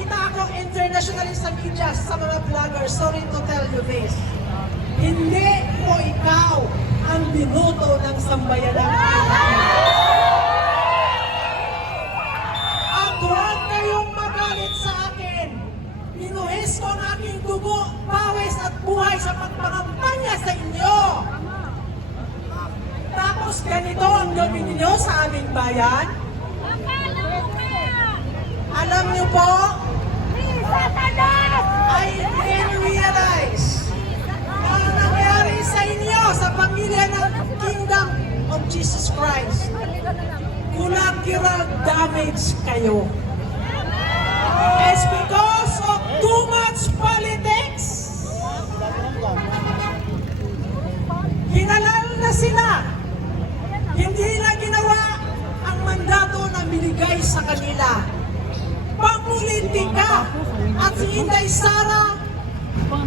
Lisa, makita ako internationally sa media, sa mga vlogger, sorry to tell you this. Hindi mo ikaw ang binuto ng sambayanan. At huwag kayong magalit sa akin. Pinuhis ko ang aking dugo, pawis at buhay sa pagpangampanya sa inyo. Tapos ganito ang gawin ninyo sa aming bayan. Alam niyo po, 打人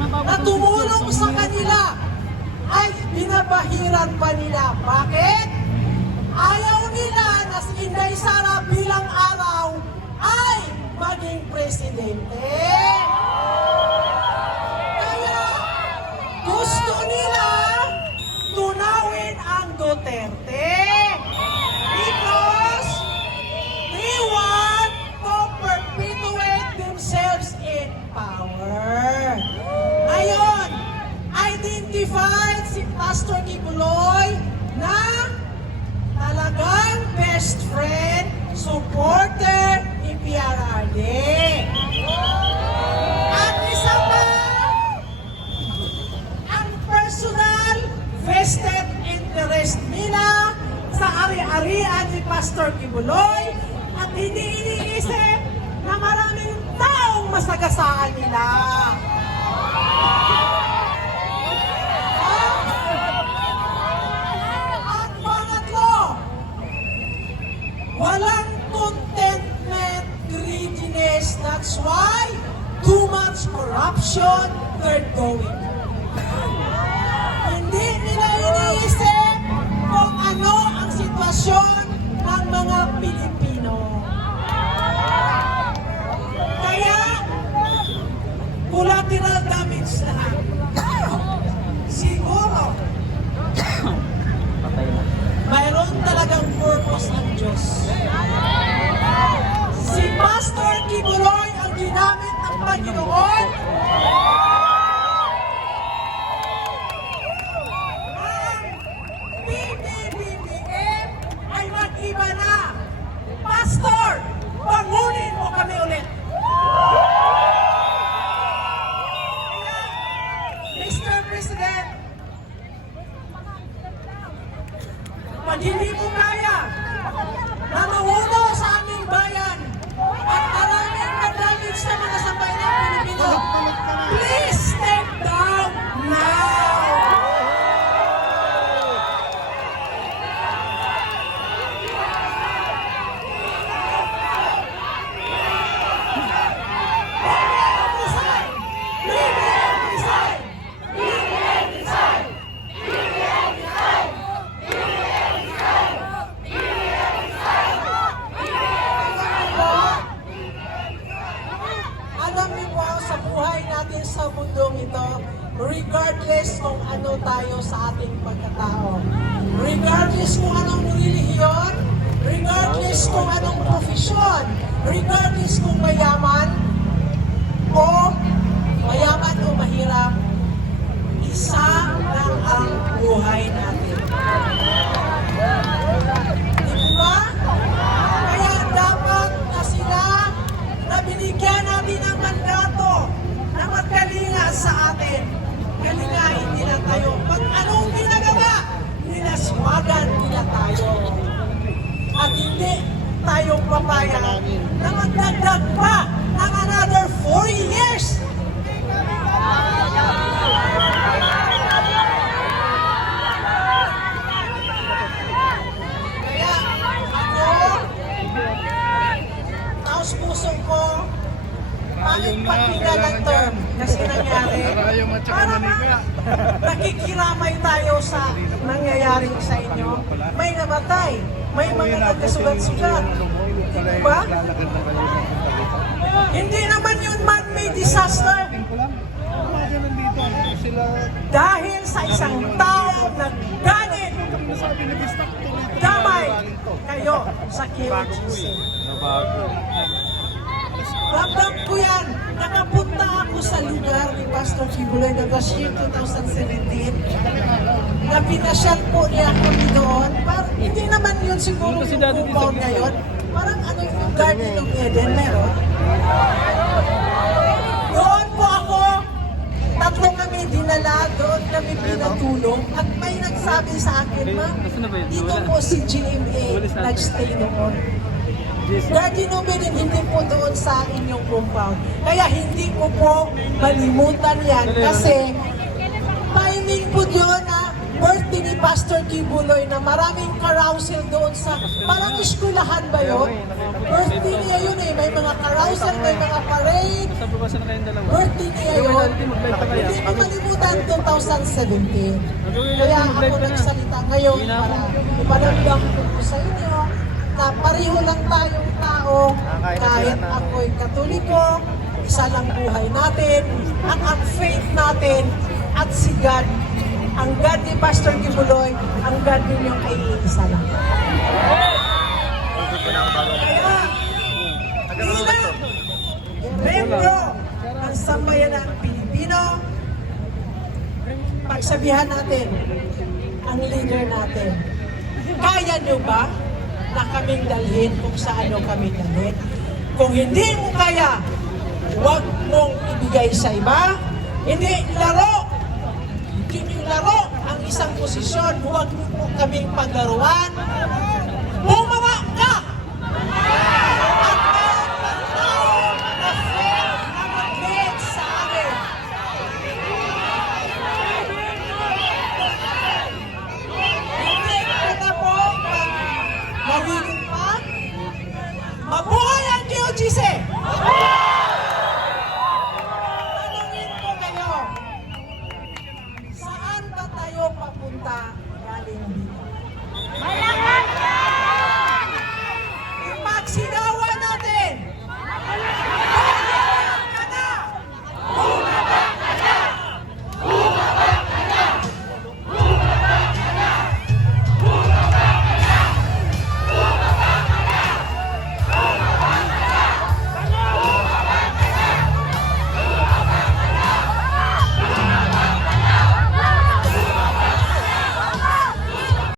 na tumulong sa kanila ay binabahiran pa nila. Bakit? Ayaw nila na si Inday Sara bilang araw ay maging presidente. Identified si Pastor Kibuloy na talagang best friend, supporter ni PRRD. At isa pa, ang personal vested interest nila sa ari-arian ni Pastor Kibuloy at hindi iniisip na maraming taong masagasaan nila. Diyos. Si Pastor Kibuloy ang ginamit ng Panginoon ang PBBM ay mag-iba na. Pastor, bangunin mo kami ulit. Mr. President, pag hindi mo kaya na mamuno sa aming bayan at maraming na-damage sa mga sabay ng Pilipino, please step down now! Alam niyo po sa buhay natin sa mundong ito, regardless kung ano tayo sa ating pagkatao, regardless kung anong relihiyon, regardless kung anong profesyon, regardless kung mayaman o mayaman o mahirap, isa lang ang buhay natin. Di ba? Kaya dapat na sila na binigyan natin ng mandato na magkalinga sa atin. Kalingahin nila tayo. Pag anong ginagawa, nilaswagan nila tayo. At hindi tayo papayag na magdagdag pa ng another 4 years. Kaya ako, taos puso ko, pangit pagpila ng term kasi nangyari. Para manika. nakikiramay tayo sa nangyayari sa inyo. May namatay, may mga nagkasugat-sugat. Di ba? Lalakad na kayo. disaster ko lang. Umaga nandito. Sila, dahil sa isang tao na tuloy damay kayo sa KOGC. Ramdam ko yan. Nakapunta ako sa lugar ni Pastor Kibuloy na was year 2017. Na pinasyal po niya ako doon. Parang, hindi naman yun siguro yung compound ngayon. Parang ano yung Garden of Eden meron. Doon po ako, tatlo kami dinala, doon kami pinatulong. At may nagsabi sa akin, ma'am, dito po si GMA nagstay noon. Of Eden, hindi po doon sa inyong compound. Kaya hindi ko po malimutan yan kasi timing po yun na birthday ni Pastor Kibuloy na maraming carousel doon sa, parang eskulahan ba yun? Birthday niya yun eh, may mga carousel, may mga parade, birthday niya yun. Hindi ko malimutan 2017. Kaya ako nagsalita ngayon para ipanagdang ko sa inyo na pareho lang tayong tao kahit ako'y katoliko, isa lang buhay natin, at ang faith natin, at si God, ang God ni Pastor Kibuloy, ang God ninyong ay iisa lang. Kaya, bilang membro ng sambayanang Pilipino, pagsabihan natin ang leader natin. Kaya nyo ba na kaming dalhin kung saan nyo kami dalhin? Kung hindi mo kaya, huwag mong ibigay sa iba. Hindi laro. Hindi laro ang isang posisyon. Huwag mo kaming paglaruan.